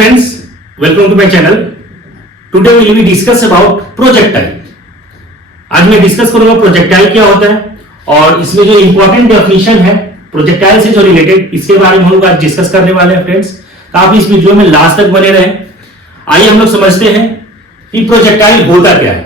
friends, welcome to my channel. Today we will discuss about projectile. आज मैं discuss करूंगा projectile क्या होता है और इसमें जो इंपॉर्टेंट डेफिनेशन है प्रोजेक्टाइल से जो रिलेटेड इसके बारे में हम लोग आज डिस्कस करने वाले हैं फ्रेंड्स। तो आप इस वीडियो में लास्ट तक बने रहें। आइए हम लोग समझते हैं कि प्रोजेक्टाइल होता क्या है।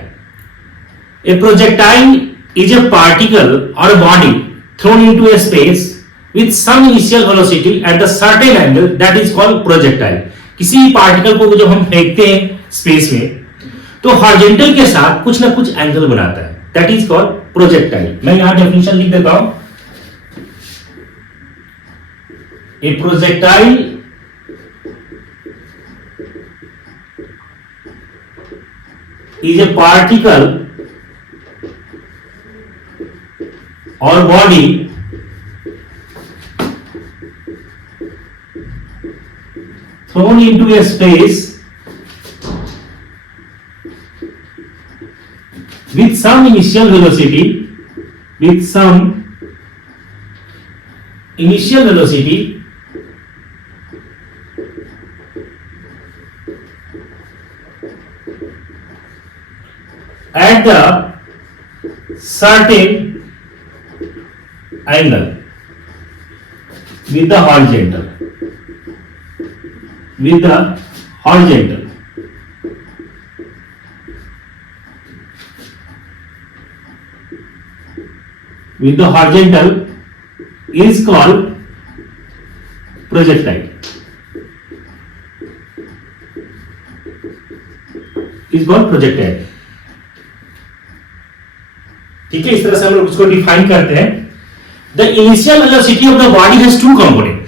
A projectile is a particle or body thrown into a space with some initial velocity at the certain angle that is called projectile। किसी पार्टिकल को जब हम फेंकते हैं स्पेस में तो हॉरिजॉन्टल के साथ कुछ ना कुछ एंगल बनाता है, दैट इज कॉल्ड प्रोजेक्टाइल। मैं यहां डेफिनेशन लिख देता हूं। ए projectile is a particle or body thrown into a space with some initial velocity at the certain angle with the horizontal with the horizontal is called projectile, ठीक है। इस तरह से हम लोग उसको डिफाइन करते हैं। The initial velocity of the body has two component,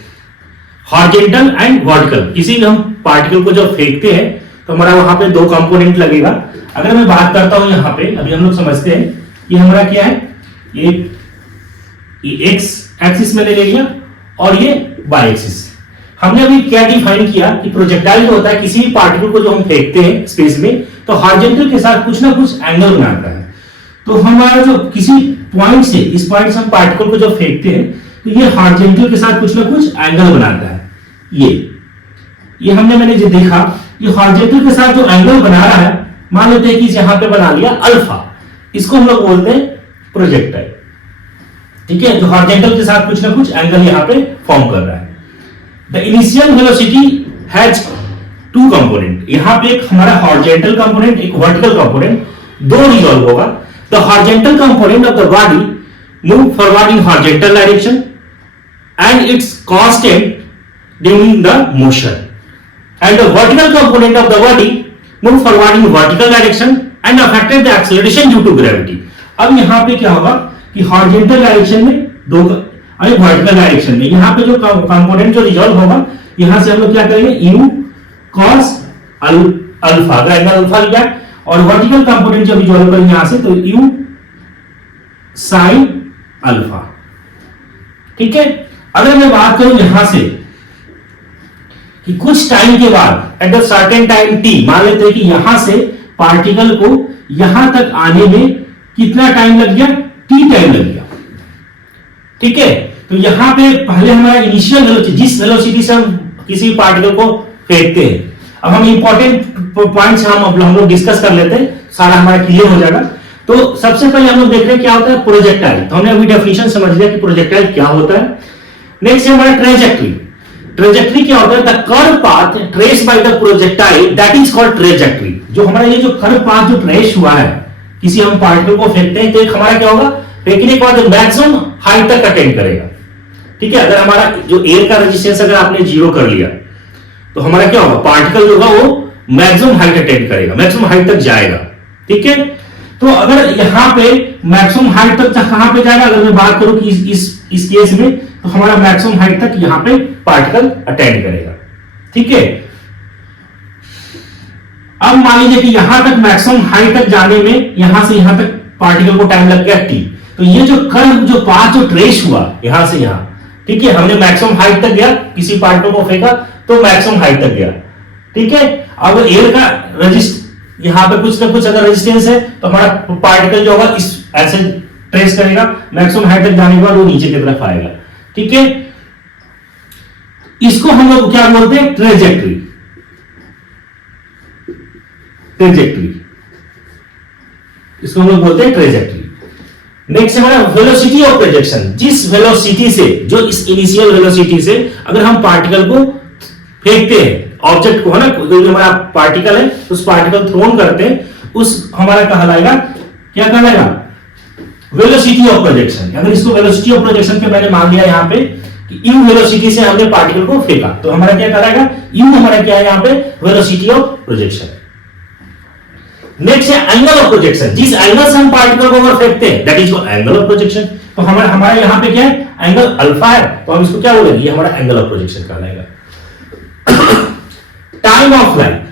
horizontal and vertical. किसी भी हम पार्टिकल को जब फेंकते हैं तो हमारा वहां पे दो कंपोनेंट लगेगा। अगर मैं बात करता हूं यहां पे, अभी हम लोग समझते हैं ये हमारा क्या है, ये एक्स एक्सिस में ले लिया और ये वाई एक्सिस। हमने अभी क्या डिफाइन किया कि प्रोजेक्टाइल जो होता है किसी भी पार्टिकल को जो हम फेंकते हैं स्पेस में तो हॉरिजॉन्टल के साथ कुछ ना कुछ एंगल बनाता है। तो हमारा जो किसी पॉइंट से इस पॉइंट से हम पार्टिकल को जब फेंकते हैं तो ये हॉरिजॉन्टल के साथ कुछ ना कुछ एंगल बनाता है। ये मैंने जो देखा, ये हॉरिजॉन्टल के साथ जो एंगल बना रहा है, मान लेते हैं कि यहां पे बना लिया अल्फा, इसको हम लोग बोलते हैं प्रोजेक्टाइल, ठीक है। जो हॉरिजॉन्टल के साथ कुछ ना कुछ एंगल यहां पे फॉर्म कर रहा है। The initial velocity has two component, यहां पे एक हमारा हॉरिजॉन्टल कंपोनेंट, एक वर्टिकल कंपोनेंट, दो रिजॉल्व होगा। The horizontal component of the body move forward in horizontal direction and its constant during the motion, and the vertical component of the body move forward in vertical direction and affected the acceleration due to gravity। अब यहां पे क्या होगा कि horizontal direction में दो और vertical direction में यहां पे जो कंपोनेंट जो रिजॉल्व होगा, यहां से हम लोग क्या करेंगे, u cos अल्फा, अगर एंगल अल्फा लिया, और वर्टिकल कंपोनेंट जब रिजॉल्व करेंगे यहां से तो u sin अल्फा, ठीक है। अगर मैं बात करूं यहां से कि कुछ टाइम के बाद at the certain time t, मान लेते हैं कि यहां से पार्टिकल को यहां तक आने में कितना टाइम लग गया, t टाइम लग गया, ठीक है। तो यहां पे पहले हमारा इनिशियल वेलोसिटी, जिस वेलोसिटी से हम किसी पार्टिकल को फेंकते हैं, अब हम इंपॉर्टेंट पॉइंट्स हम लोग डिस्कस कर लेते हैं, सारा हमारा क्लियर हो जाएगा। तो सबसे पहले हम लोग देख रहे हैं क्या होता है प्रोजेक्टाइल। तो हमने अभी डेफिनेशन समझ लिया कि प्रोजेक्टाइल क्या होता है। नेक्स्ट है हमारा ट्रेजेक्टरी। ट्रेजेक्टरी क्या होता है, the curve path trace by the projectile that is called trajectory. जो हमारा ये जो कर्व पाथ जो ट्रेस हुआ है, किसी हम पार्टिकल को फेंकते हैं तो एक हमारा क्या होगा, फेंकने के बाद मैक्सिमम हाइट तक अटेंड करेगा, ठीक है। अगर हमारा जो एयर का रेजिस्टेंस अगर आपने जीरो कर लिया तो हमारा क्या होगा, पार्टिकल जो होगा वो मैक्सिमम हाइट अटेंड करेगा, मैक्सिमम हाइट तक जाएगा, ठीक है। तो अगर यहां पे मैक्सिमम हाइट तक कहां पे जाएगा, अगर मैं बात करूं कि इस केस में तो हमारा मैक्सिमम हाइट तक यहां पे पार्टिकल अटेंड करेगा, ठीक है। अब मान लीजिए कि यहां तक मैक्सिमम हाइट तक जाने में यहां से यहां तक पार्टिकल को टाइम लग गया t। तो ये जो कर्व जो पाथ जो ट्रेस हुआ यहां से यहां, ठीक है, हमने मैक्सिमम हाइट तक गया, किसी पार्टिकल को फेंका तो मैक्सिमम हाइट तक गया, ठीक है। अब एयर का रेजिस्ट यहां पे कुछ ना कुछ अगर रेजिस्टेंस है तो हमारा पार्टिकल जो होगा इस ऐसे ट्रेस करेगा, मैक्सिमम हाइट तक जाने के बाद वो नीचे की तरफ आएगा, ठीक है। इसको हम लोग क्या बोलते हैं, ट्रेजेक्टरी। ट्रेजेक्ट्री, इसको हम लोग बोलते हैं ट्रेजेक्ट्री। नेक्स्ट हमारा वेलोसिटी ऑफ प्रोजेक्शन, जिस वेलोसिटी से, जो इस इनिशियल वेलोसिटी से अगर हम पार्टिकल को फेंकते हैं, ऑब्जेक्ट को, है ना, जो हमारा पार्टिकल है उस पार्टिकल थ्रोन करते हैं, उस हमारा कहलाएगा, क्या कहलाएगा, वेलोसिटी ऑफ प्रोजेक्शन। अगर इसको वेलोसिटी ऑफ प्रोजेक्शन पे मैंने मान लिया यहाँ पे कि यू वेलोसिटी से हमने पार्टिकल को फेंका, तो हमारा क्या कहलाएगा, यू हमारा क्या है यहाँ पे, वेलोसिटी ऑफ प्रोजेक्शन। नेक्स्ट है एंगल ऑफ प्रोजेक्शन, जिस एंगल से हम पार्टिकल को अगर फेंकते हैं that is called angle of projection. तो हमारा यहाँ पे क्या है, एंगल अल्फा है, तो हम इसको क्या बोलेंगे, ये हमारा एंगल ऑफ प्रोजेक्शन कहलाएगा। Time of flight,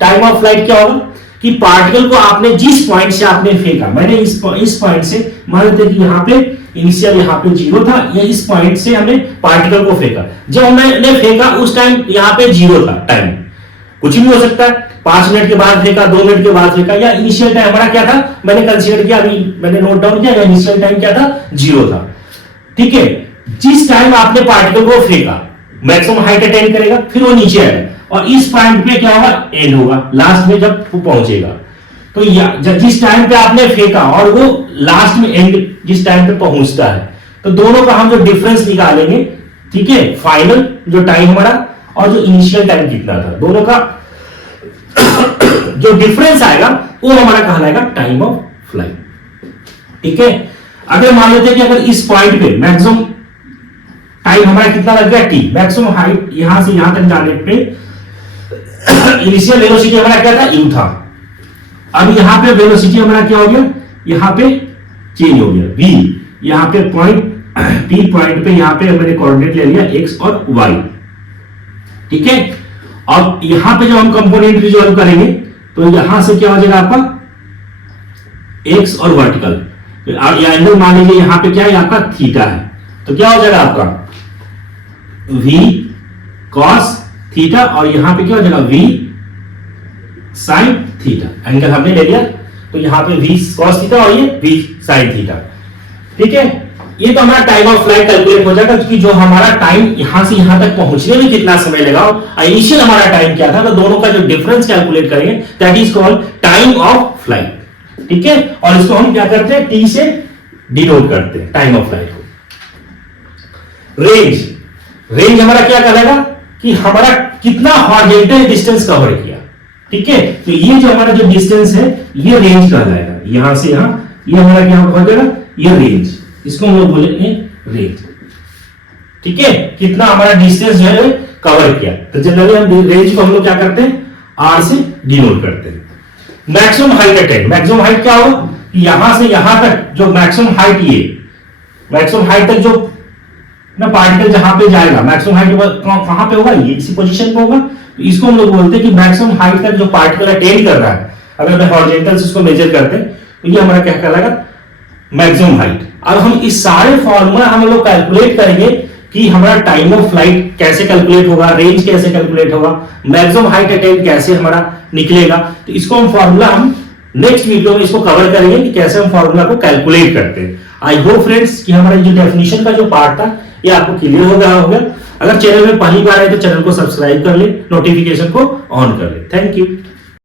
time of flight क्या होगा कि पार्टिकल को आपने जिस पॉइंट से आपने फेंका, मैंने इस पॉइंट से, मान लेते कि यहाँ पे इनिशियल यहाँ पे 0 था, या इस पॉइंट से हमने पार्टिकल को फेंका, जब मैंने फेंका उस टाइम यहाँ पे 0 था, टाइम कुछ भी हो सकता है, 5 मिनट के बाद फेंका, 2 मिनट के बाद फेंका, या इनिशियल टाइम हमारा क्या था, मैंने कंसीडर किया, अभी मैंने नोट डाउन किया, इनिशियल टाइम क्या था, 0 था। ठीक है, जिस टाइम आपने पार्टिकल को फेंका मैक्सिमम हाइट अटेन करेगा, फिर वो नीचे आएगा, और इस पॉइंट पे क्या होगा, एंड होगा लास्ट में जब वो पहुंचेगा। तो जिस टाइम पे आपने फेंका और वो लास्ट में एंड जिस टाइम पे पहुंचता है, तो दोनों का हम जो डिफरेंस निकालेंगे, ठीक है, फाइनल जो टाइम हमारा और जो इनिशियल टाइम कितना था, दोनों का जो डिफरेंस आएगा वो हमारा कहलाएगा टाइम ऑफ फ्लाइट। ठीक है, अगर मान लेते हैं कि अगर इस पॉइंट पे मैक्सिमम टाइम हमारा कितना लग गया, टी, मैक्सिमम हाइट यहां से यहां तक जाने पे इनिशियल वेलोसिटी हमारा क्या था, यू था। अब यहां पे वेलोसिटी हमारा क्या हो गया, यहां पे चेंज हो गया, v, यहां पे पॉइंट p पॉइंट पे यहां पे मैंने कोऑर्डिनेट ले लिया x और y। ठीक है, अब यहां पे जब हम कंपोनेंट रिजॉल्व करेंगे तो यहां से क्या हो जाएगा आपका x और वर्टिकल, या एंगल मान लीजिए यहां पे क्या है, आपका थीटा है, तो क्या हो जाएगा आपका v cos थीटा, और यहां पे क्या हो जाएगा v sin थीटा, एंगल हमने ले लिया, तो यहां पे v cos थीटा और ये v sin थीटा। ठीक है, ये तो हमारा टाइम ऑफ फ्लाइट कैलकुलेट हो जाएगा, क्योंकि जो हमारा टाइम यहां से यहां तक पहुंचने में कितना समय लगा और इनिशियल हमारा टाइम क्या था, तो दोनों का जो डिफरेंस कैलकुलेट करेंगे that is called time of flight. ठीक है, और इसको हम क्या करते हैं, t से डिनोट करते हैं टाइम ऑफ फ्लाइट को। रेंज, रेंज हमारा क्या कहलाएगा कि हमारा कितना हॉरिजॉन्टल डिस्टेंस कवर किया। ठीक है, तो ये जो हमारा जो डिस्टेंस है ये रेंज कहलाएगा, यहां से यहां, ये हमारा क्या हो जाएगा, ये रेंज, इसको हम लोग बोलेंगे रेंज। ठीक है, कितना हमारा डिस्टेंस जो है कवर किया, तो जनरली हम रेंज को हम लोग क्या करते हैं, r से डिनोट करते हैं। Maximum height attain, maximum height क्या होगा, यहां से यहां तक जो मैक्सिमम हाइट, ये मैक्सिमम हाइट तक जो ना पार्टिकल जहां पे जाएगा, मैक्सिमम हाइट कहां पे होगा, ये इसी पोजीशन पे होगा, तो इसको हम लोग बोलते हैं कि मैक्सिमम हाइट तक जो पार्टिकल अटेन कर रहा है, अगर मैं हॉरिजॉन्टल से उसको मेजर करते हैं तो ये हमारा क्या कहलाएगा, मैक्सिमम हाइट। अब हम इस सारे फॉर्मूला हम लोग कैलकुलेट करेंगे कि हमारा टाइम ऑफ फ्लाइट कैसे कैलकुलेट होगा, रेंज कैसे कैलकुलेट होगा, मैक्सिमम हाइट अटेन कैसे हमारा निकलेगा, तो इसको हम फॉर्मूला हम नेक्स्ट वीडियो में इसको कवर करेंगे कि कैसे हम फॉर्मूला को कैलकुलेट करते हैं। आई होप फ्रेंड्स कि हमारा जो डेफिनेशन का जो पार्ट था ये आपको क्लियर हो गया होगा। अगर चैनल में पहली बार है तो चैनल को सब्सक्राइब कर ले, नोटिफिकेशन को ऑन कर ले। Thank you.